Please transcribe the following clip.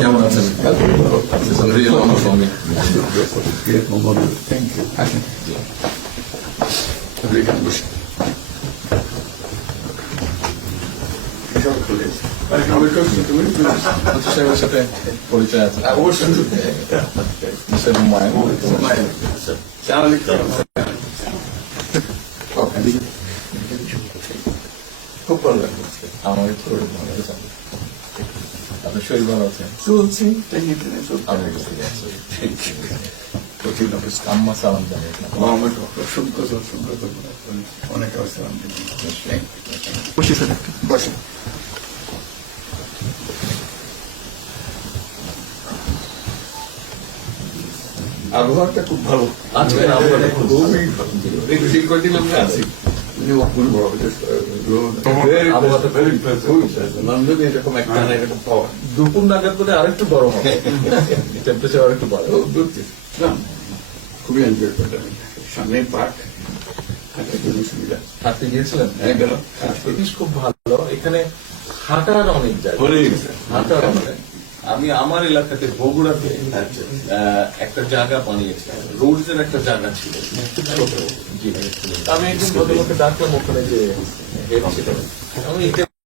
কেমন আছেন? Real honour for me. Thank you. সাহেবের সাথে পরিচয় আছে অবশ্যই মিস্টার হুমায়ুন। খুব ভালো লাগছে। আমার একটু ভালো আছে। আপনার শরীর ভালো আছে? চলছি টেনে টেনে চলছে। আমি বুঝতে পারছি। কঠিন অবস্থা। আম্মা সালাম জানাই। আমার অসংখ্য অনেক আসসালাম। বসে স্যার বসে আবহাওয়াটা খুব ভালো। আজকে আপনাদের খুবই ভালো। একটু ঠিক করে দিলাম না আছি। লন্ডনে এরকম একটা না এরকম পাওয়া দুপুর নাগাদ করে আরেকটু গরম হবে, টেম্পারেচার আরেকটু বাড়ে। খুবই এনজয় করতাম। সামনে পার্ক, হাঁটার জন্য সুবিধা। হাঁটতে গিয়েছিলেন? হ্যাঁ গেলাম। জিনিস খুব ভালো এখানে হাঁটার অনেক জায়গা, হাঁটার অনেক। আমি আমার এলাকাতে বগুড়াতে একটা জায়গা বানিয়েছি, রোডসের একটা জায়গা ছিল ছোট। জি, আমি একদিন ভদ্রলোককে ডাকলাম ওখানে যে হেড ছিল, আমি